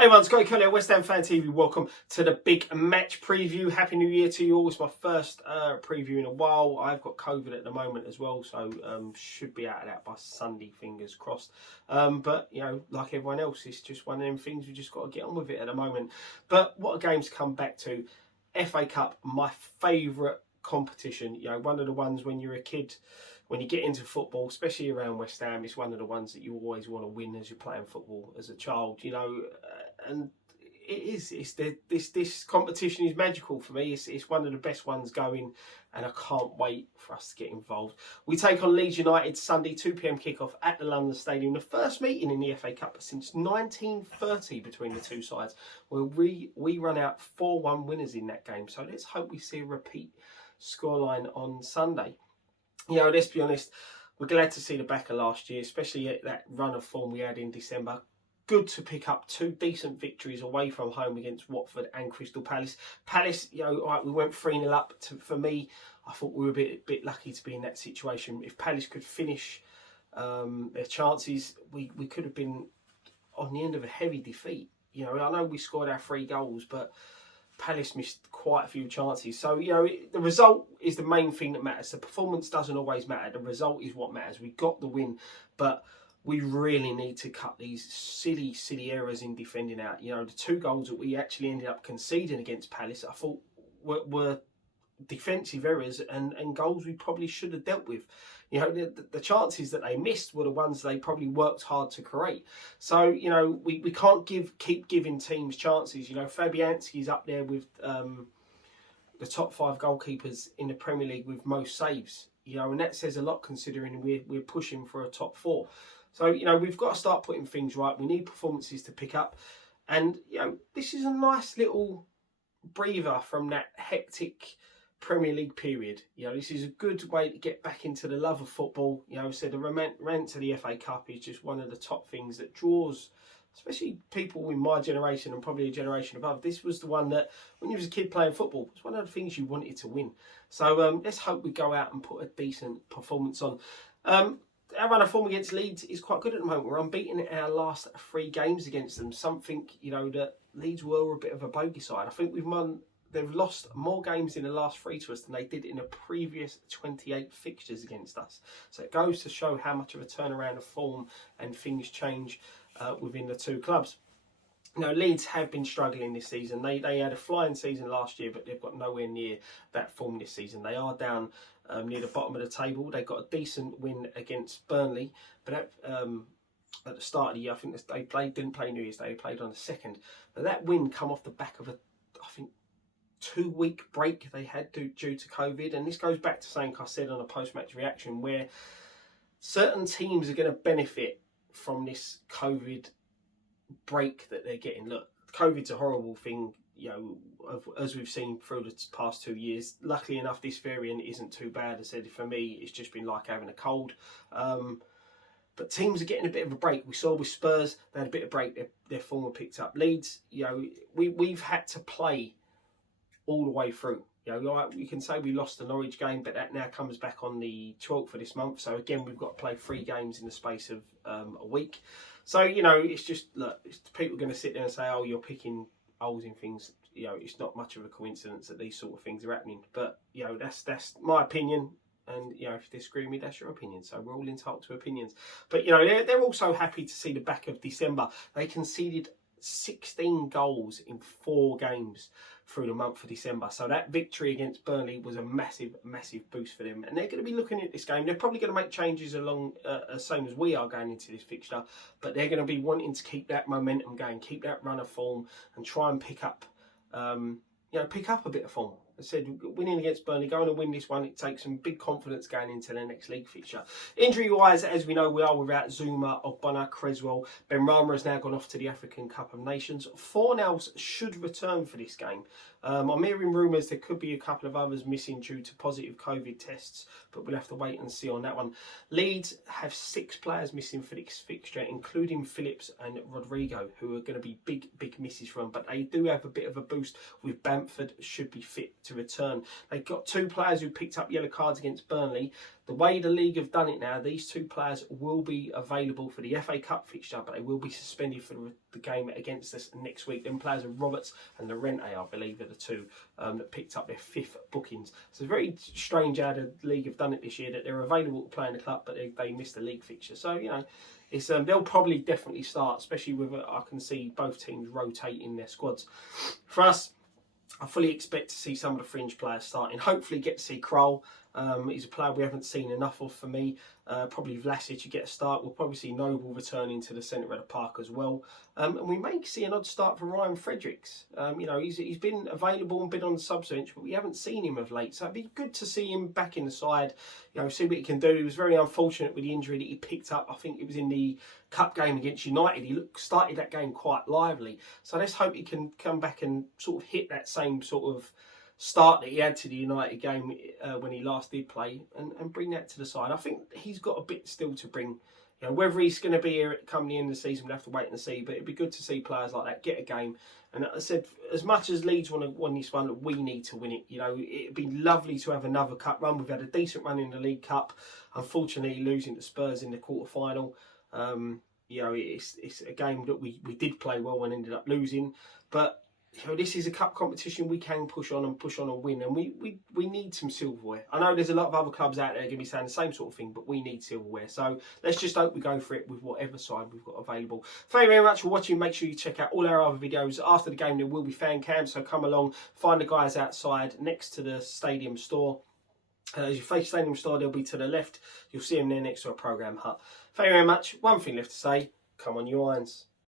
Hey everyone, Scotty Kelly at West Ham Fan TV. Welcome to the big match preview. Happy New Year to you all. It's my first preview in a while. I've got COVID at the moment as well, so should be out of that by Sunday, fingers crossed. But, you know, like everyone else, it's just one of them things. We just got to get on with it at the moment. But what a game to come back to. FA Cup, my favourite competition. You know, one of the ones when you're a kid, when you get into football, especially around West Ham, it's one of the ones that you always want to win as you're playing football as a child, you know. And it is. This competition is magical for me. It's one of the best ones going, and I can't wait for us to get involved. We take on Leeds United Sunday, 2 p.m. kickoff at the London Stadium. The first meeting in the FA Cup since 1930 between the two sides, where we run out 4-1 winners in that game. So let's hope we see a repeat scoreline on Sunday. You know, let's be honest, we're glad to see the back of last year, especially that run of form we had in December. Good to pick up 2 decent victories away from home against Watford and Crystal Palace. Palace, you know, right, we went 3-0 up. For me, I thought we were a bit lucky to be in that situation. If Palace could finish their chances, we could have been on the end of a heavy defeat. You know, I know we scored our 3 goals, but Palace missed quite a few chances. So, you know, the result is the main thing that matters. The performance doesn't always matter. The result is what matters. We got the win, but we really need to cut these silly errors in defending out. You know, the 2 goals that we actually ended up conceding against Palace, I thought were defensive errors and goals we probably should have dealt with. You know, the chances that they missed were the ones they probably worked hard to create. So, you know, we can't keep giving teams chances. You know, Fabianski's up there with the top 5 goalkeepers in the Premier League with most saves. You know, and that says a lot considering we're pushing for a top 4. So, you know, we've got to start putting things right. We need performances to pick up. And, you know, this is a nice little breather from that hectic Premier League period. You know, this is a good way to get back into the love of football. You know, so the rent to the FA Cup is just one of the top things that draws, especially people in my generation and probably a generation above. This was the one that, when you was a kid playing football, it's one of the things you wanted to win. So let's hope we go out and put a decent performance on. Our run of form against Leeds is quite good at the moment. We're unbeaten in our last 3 games against them. Something, you know, that Leeds were a bit of a bogey side. I think they've lost more games in the last 3 to us than they did in the previous 28 fixtures against us. So it goes to show how much of a turnaround of form and things change within the 2 clubs. Now, Leeds have been struggling this season. They had a flying season last year, but they've got nowhere near that form this season. They are down near the bottom of the table. They got a decent win against Burnley, but at the start of the year, I think didn't play New Year's Day. They played on the 2nd. But that win come off the back of I think, 2-week break they had due to COVID. And this goes back to something I said on a post-match reaction, where certain teams are going to benefit from this COVID break that they're getting. Look, COVID's a horrible thing, you know, as we've seen through the past 2 years. Luckily enough, this variant isn't too bad. I said, for me, it's just been like having a cold. But teams are getting a bit of a break. We saw with Spurs, they had a bit of break. Their form were picked up. Leeds, you know, we've had to play all the way through. You know, you can say we lost the Norwich game, but that now comes back on the 12th of this month. So again, we've got to play 3 games in the space of a week. So, you know, it's just, look, people are going to sit there and say, oh, you're picking holes in things. You know, it's not much of a coincidence that these sort of things are happening. But, you know, that's my opinion. And, you know, if you disagree with me, that's your opinion. So we're all entitled to opinions. But, you know, they're also happy to see the back of December. They conceded 16 goals in 4 games through the month of December. So that victory against Burnley was a massive boost for them. And they're going to be looking at this game. They're probably going to make changes along same as we are going into this fixture. But they're going to be wanting to keep that momentum going, keep that run of form, and try and pick up a bit of form. I said, winning against Burnley, going to win this one, it takes some big confidence going into their next league fixture. Injury-wise, as we know, we are without Zuma, Ogbonna, Creswell. Ben Rama has now gone off to the African Cup of Nations. Fornals should return for this game. I'm hearing rumours there could be a couple of others missing due to positive COVID tests, but we'll have to wait and see on that one. Leeds have 6 players missing for this fixture, including Phillips and Rodrigo, who are going to be big misses from, but they do have a bit of a boost with Bamford, should be fit to return. They've got 2 players who picked up yellow cards against Burnley. The way the league have done it now, these 2 players will be available for the FA Cup fixture, but they will be suspended for the game against us next week. Them players are Roberts and Llorente, I believe, are the 2 that picked up their 5th bookings. So it's very strange how the league have done it this year, that they're available to play in the club, but they missed the league fixture. So, you know, it's they'll probably definitely start, especially with I can see both teams rotating their squads. For us, I fully expect to see some of the fringe players starting. Hopefully get to see Kroll. He's a player we haven't seen enough of for me. Probably Vlasic to get a start. We'll probably see Noble returning to the centre of the park as well. And we may see an odd start for Ryan Fredericks. You know, he's been available and been on the sub-bench, but we haven't seen him of late. So it'd be good to see him back in the side, you know, see what he can do. He was very unfortunate with the injury that he picked up. I think it was in the cup game against United. He started that game quite lively. So let's hope he can come back and sort of hit that same sort of start that he had to the United game when he last did play, and bring that to the side. I think he's got a bit still to bring. You know, whether he's going to be here come the end of the season, we'll have to wait and see. But it'd be good to see players like that get a game. And as I said, as much as Leeds want to win this one, we need to win it. You know, it'd be lovely to have another cup run. We've had a decent run in the League Cup. Unfortunately, losing to Spurs in the quarter-final. You know, it's a game that we did play well and ended up losing. But you know, this is a cup competition. We can push on and win, and we need some silverware. I know there's a lot of other clubs out there going to be saying the same sort of thing, but we need silverware. So let's just hope we go for it with whatever side we've got available. Thank you very much for watching. Make sure you check out all our other videos. After the game, there will be fan cams, so come along, find the guys outside next to the stadium store. As you face Stadium Store, they'll be to the left. You'll see them there next to a programme hut. Thank you very much. One thing left to say, come on you Irons.